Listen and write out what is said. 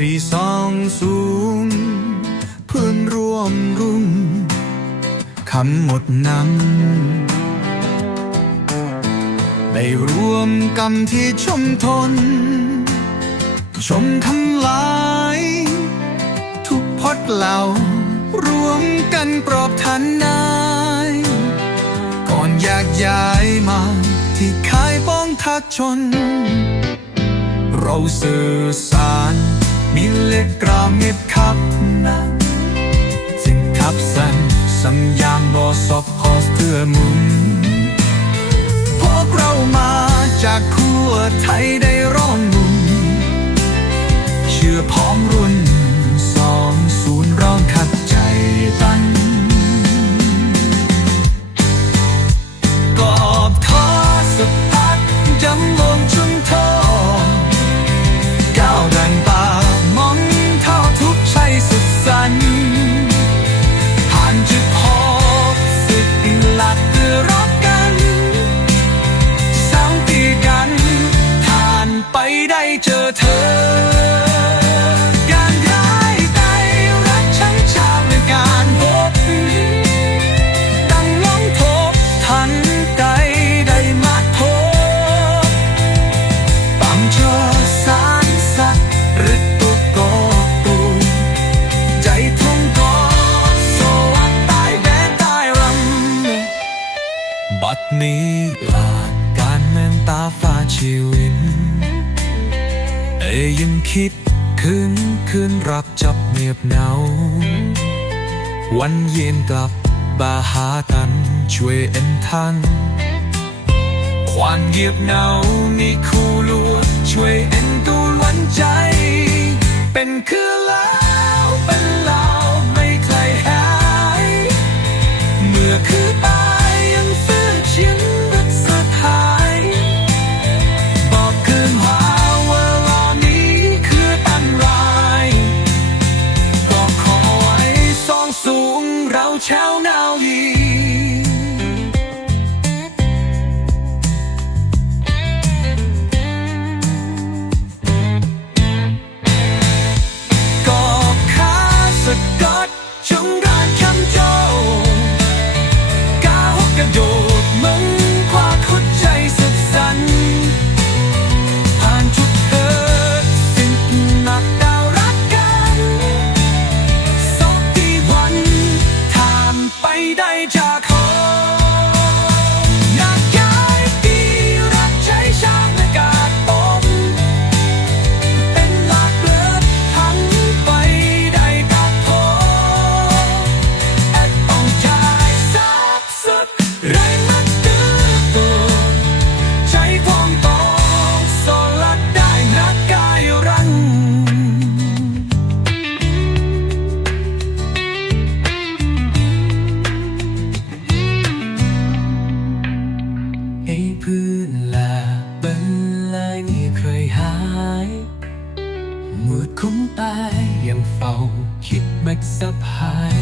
สูงเพื่อนร่วมรุ่นคำหมดน้ำได้รวมกรรมที่ชมทน ชมทำลาย ทุกพดเหล่ารวมกันปลอบทันนาย ก่อนอยากย้ายมาที่ค่ายป้องทักชน เราสื่อสาร มีเล็กกรามเงียบคับนะสิ่งทับสันสัญญาณบอ เจอเธอ การย้ายไตรักฉันชาติและการพบดังล้องทบทันใดได้มาพบปังเจอสารสัตว์หรือตุกโกปูใจทุ่งกอสวัสดตายแดนตายรำบัดนี้ลาดการแม่นตาฟ้าชีวิต ยังคิดคืนคืนรักจับเนียบเหนาวันเย็นกลับบาหาตันช่วยเอ็นทันควันเงียบเหนานี่คู่ล เรา daj ciak หายมืดคุ้มตายยังเฝ้าคิดแบกสบพาย